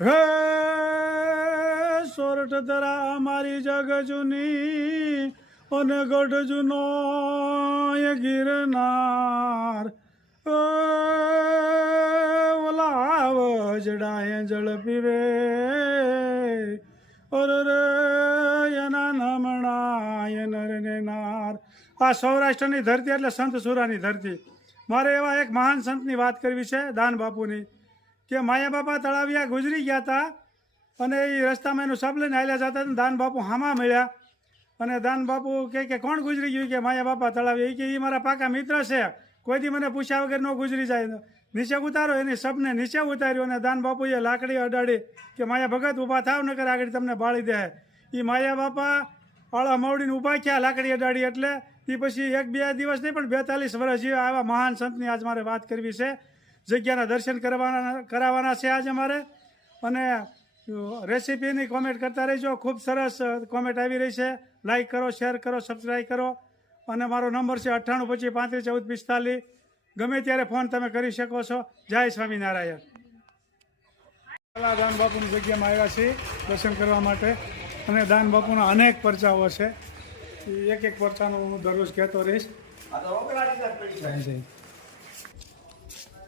હે સોરઠ ધરા મારી જગ જૂની અને ગઢ જૂનો એ ગિરનાર ઓલા વજડાએ જળ પીવે ઓર રે એના નમણાય નર ને નાર. આ સૌરાષ્ટ્રની ધરતી એટલે સંત સુરાની ધરતી. મારે એવા એક મહાન સંતની વાત કરવી છે, દાન બાપુની, કે માયા બાપા તળાવિયા ગુજરી ગયા હતા અને એ રસ્તામાં એનું સબ લઈને હાલ્યા જતા હતા. દાન બાપુ હામા મળ્યા અને દાન બાપુ કે કોણ ગુજરી ગયું? કે માયા બાપા તળાવિયા. કે એ મારા પાકા મિત્ર છે, કોઈ દી મને પૂછ્યા વગર ન ગુજરી જાય. નીચે ઉતારો, એની સબને નીચે ઉતાર્યો અને દાન બાપુએ લાકડી અડાડી કે માયા ભગત ઊભા થાવ નકર આગળ તમને બાળી દે. એ માયા બાપા આળા મવડીને ઊભા થયા લાકડી અડાડી એટલે. એ પછી 1-2 દિવસ નહીં પણ 42 વર્ષ જેવા આવા મહાન સંતની આજ મારે વાત કરવી છે. જગ્યાના દર્શન કરાવવાના છે આજે મારે. અને રેસીપીની કોમેન્ટ કરતા રહેજો. ખૂબ સરસ કોમેન્ટ આવી રહી છે. લાઈક કરો, શેર કરો, સબસ્ક્રાઈબ કરો. અને મારો નંબર છે 9825 35 14 45. ગમે ત્યારે ફોન તમે કરી શકો છો. જય સ્વામિનારાયણ. દાન બાપુની જગ્યામાં આવ્યા છીએ દર્શન કરવા માટે. અને દાન બાપુના અનેક પરચાઓ છે. એક એક પરચાનું હું દરરોજ કહેતો રહીશ.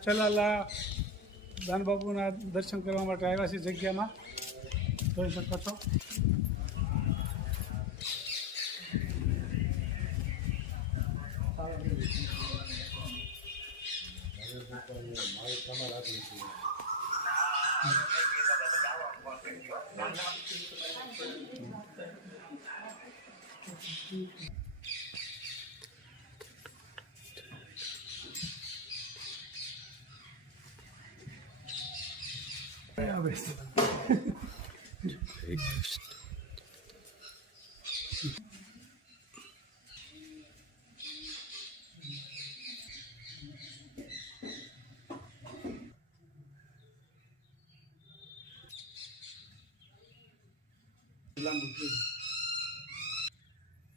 ચલાલા દાન બાપુના દર્શન કરવા માટે આવ્યા છે જગ્યામાં, જોઈ શકો છો.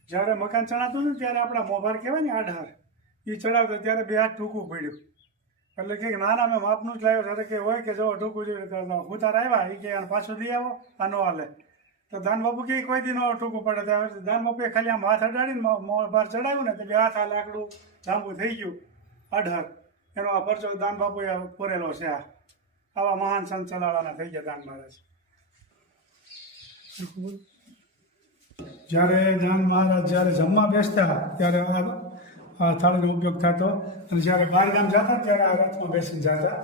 જ્યારે મકાન ચણાતું ને ત્યારે આપણા મોભાર કહેવાય ને આઢાર, એ ચડાવતો ત્યારે 2 હાથ ટૂંકું પડ્યું. એટલે કે નાના મેં માપનું જ લાવ્યો. ત્યારે કે હોય કે જવો ટૂંકું જોઈએ ઉતાર આવ્યા એ કે પાછું દઈ આવો આ નો હાલે. તો દાન બાપુ કે કોઈ દી નો ટૂંકું પડે. ત્યારે દાન બાપુએ ખાલી આમ હાથ અડાડીને મોભાર ચડાવ્યું ને તો 2 હાથ આ લાકડું લાંબુ થઈ ગયું આઢાર. એનો આ પરચો દાન બાપુએ પૂરેલો છે. આવા મહાન સંત ચલાવાના થઈ ગયા દાન મહારાજ. જ્યારે દાન મહારાજ જ્યારે જમવા બેસતા ત્યારે આ થાળીનો ઉપયોગ થતો. અને જ્યારે બહાર ગામ જતા ત્યારે આ રથમાં બેસીને જતા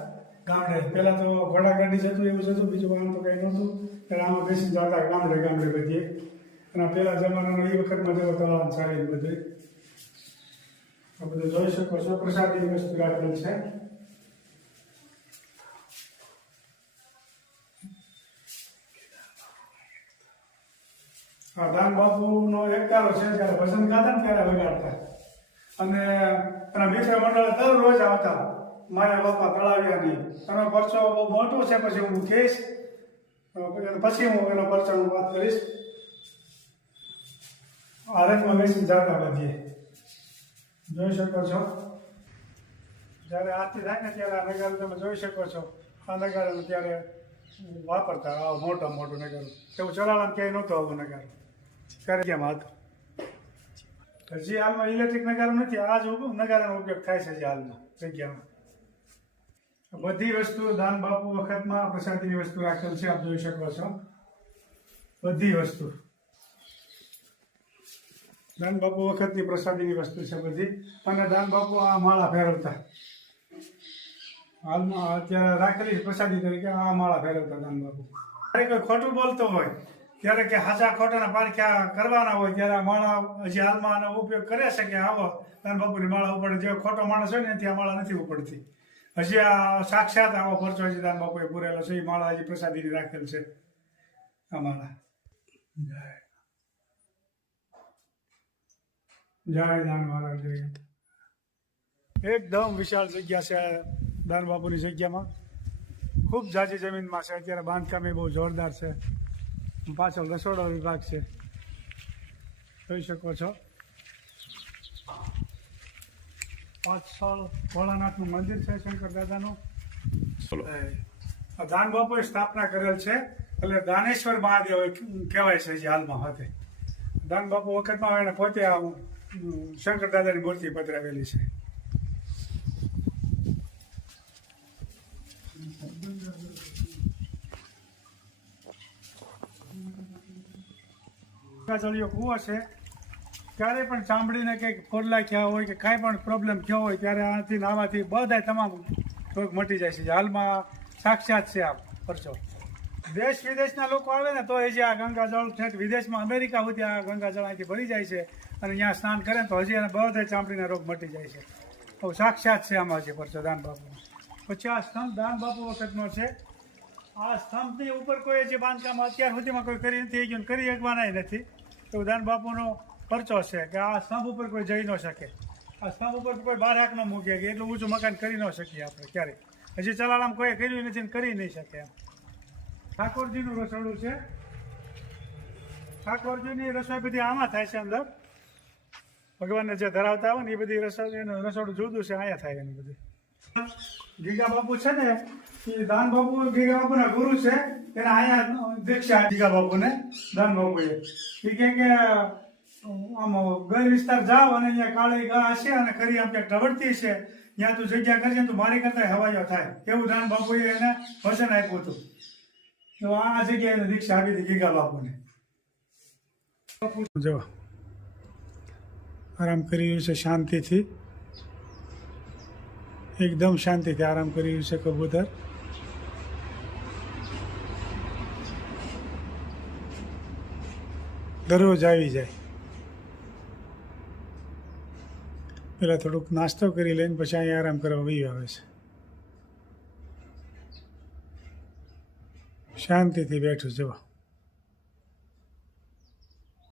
ગામડે. પહેલાં તો ઘોડાગાડી જતું એવું જતું, બીજું વાહન તો કંઈ નહોતું. ત્યારે આમાં બેસીને જતા ગામડે બધી. અને પહેલાં જમાનાનો એ વખતમાં જેવો તળાવ સારી બધું આ બધું જોઈ શકો છો. પ્રસાદીની વસ્તુ રાખેલ છે. દાન બાપુનો એકતારો છે. જ્યારે ભજન ગાતા ને ત્યારે વગાડતા. અને એના મિત્ર મંડળ દરરોજ આવતા માયા બાપા તળાવિયાની. એનો પરચો બહુ મોટો છે, પછી હું કહીશ, પછી હું એનો પરચાની વાત કરીશ. આરતમાં બેસી જતા બધીએ જોઈ શકો છો. જ્યારે આરતી થાય ને ત્યારે આ નગારું તમે જોઈ શકો છો. આ નગારાનું ત્યારે વાપરતા આ મોટું નગારું. એવું ચલાવવાનું ક્યાંય નહોતું આવું નગારું. ત્યારે કેમ હતું? હજી હાલમાં ઇલેક્ટ્રિક નગારો નથી. આ જ નગારાનો ઉપયોગ થાય છે હજી હાલમાં જગ્યામાં. બધી વસ્તુ દાન બાપુ વખતમાં પ્રસાદીની વસ્તુ રાખેલ છે. આપ જોઈ શકો છો બધી વસ્તુ દાન બાપુ વખતની પ્રસાદીની વસ્તુ છે બધી. અને દાન બાપુ આ માળા ફેરવતા હાલમાં અત્યારે રાખેલી પ્રસાદી તરીકે આ માળા ફેરવતા દાન બાપુ. કોઈ ખોટું બોલતો હોય ત્યારે કે હાચા ખોટાના પારખ્યા કરવાના હોય ત્યારે આ માળા હજી હાલમાં આનો ઉપયોગ કરે છે. કે આવો દાન બાપુની માળા ઉપડે. જે ખોટો માણસ હોય ને ત્યાં માળા નથી ઉપડતી. હજી આ સાક્ષાત આવો પરચો હજી દાન બાપુએ પૂરેલો છે. એ માળા હજી પ્રસાદીની રાખેલ છે. આ માળા જય દાન મહારાજ. એકદમ વિશાળ જગ્યા છે દાન બાપુની જગ્યામાં. ખૂબ જાજી જમીનમાં છે. અત્યારે બાંધકામ બહુ જોરદાર છે. પાછળ રસોડો વિભાગ છે, જોઈ શકો છો. પાછળ ભોળાનાથનું મંદિર છે શંકર દાદાનું. આ દાન બાપુએ સ્થાપના કરેલ છે, એટલે દાનેશ્વર મહાદેવ કહેવાય છે જે હાલમાં હોતે. દાન બાપુ વખતમાં એને પોતે આ શંકર દાદાની મૂર્તિ પધરાવેલી છે. ગંગાજળિયો કૂવો છે. ક્યારે પણ ચામડીને કંઈક ફોડલા થયા હોય કે કાંઈ પણ પ્રોબ્લેમ થયો હોય ત્યારે આનાથી નાવાથી બધા તમામ રોગ મટી જાય છે. હાલમાં સાક્ષાત છે આ પરચો. દેશ વિદેશના લોકો આવે ને તો એ જે આ ગંગાજળ છે વિદેશમાં અમેરિકા સુધી આ ગંગાજળ અહીંથી ભરી જાય છે અને અહીંયા સ્નાન કરે ને તો હજી એને બધા ચામડીના રોગ મટી જાય છે. તો સાક્ષાત છે આમાં જે પરચો દાન બાપુ. પછી આ સ્તંભ દાન બાપુ વખતનો છે. આ સ્તંભની ઉપર કોઈ જે બાંધકામ અત્યાર સુધીમાં કોઈ કરી નથી ગયું, કરી શકવાના નથી. તો દાન બાપુનો પરચો છે કે આ સ્તંભ ઉપર કોઈ જઈ ન શકે, આ સ્તંભ ઉપર કોઈ બાર હાક ન મૂકે કે એટલું ઊંચું મકાન કરી ન શકીએ આપણે ક્યારેય. હજી ચલાણામાં કોઈ કર્યું નથી ને કરી નહીં શકે એમ. ઠાકોરજીનું રસોડું છે. ઠાકોરજીની રસોઈ બધી આમાં થાય છે અંદર. ભગવાનને જે ધરાવતા હોય ને એ બધી રસોઈનું રસોડું જુદું છે, અહીંયા થાય એની બધી. ગીગા બાપુ છે ને એ દાન બાપુ ગીગા બાપુના ગુરુ છે, એને અહીંયા દીક્ષા ગીગા બાપુને દાન બાપુએ. એ કહે કે આમ ગર વિસ્તાર જાઓ અને અહીંયા કાળી ગા હશે અને ખરી આમ ક્યાંક ઢવડતી છે, ત્યાં તું જગ્યા કરજે તું મારી કરતા હવાયો થાય, એવું દાન બાપુએ એને વચન આપ્યું હતું. તો આ જગ્યાએ એને દીક્ષા આપી હતી ગીગા બાપુને. જો આરામ કરી રહ્યું છે શાંતિથી, એકદમ શાંતિથી આરામ કરી રહ્યું છે કબૂતર. દરરોજ આવી જાય. પેલા થોડુંક નાસ્તો કરી લઈને પછી અહીંયા આરામ કરવા વહી આવે છે. શાંતિથી બેઠું જવા.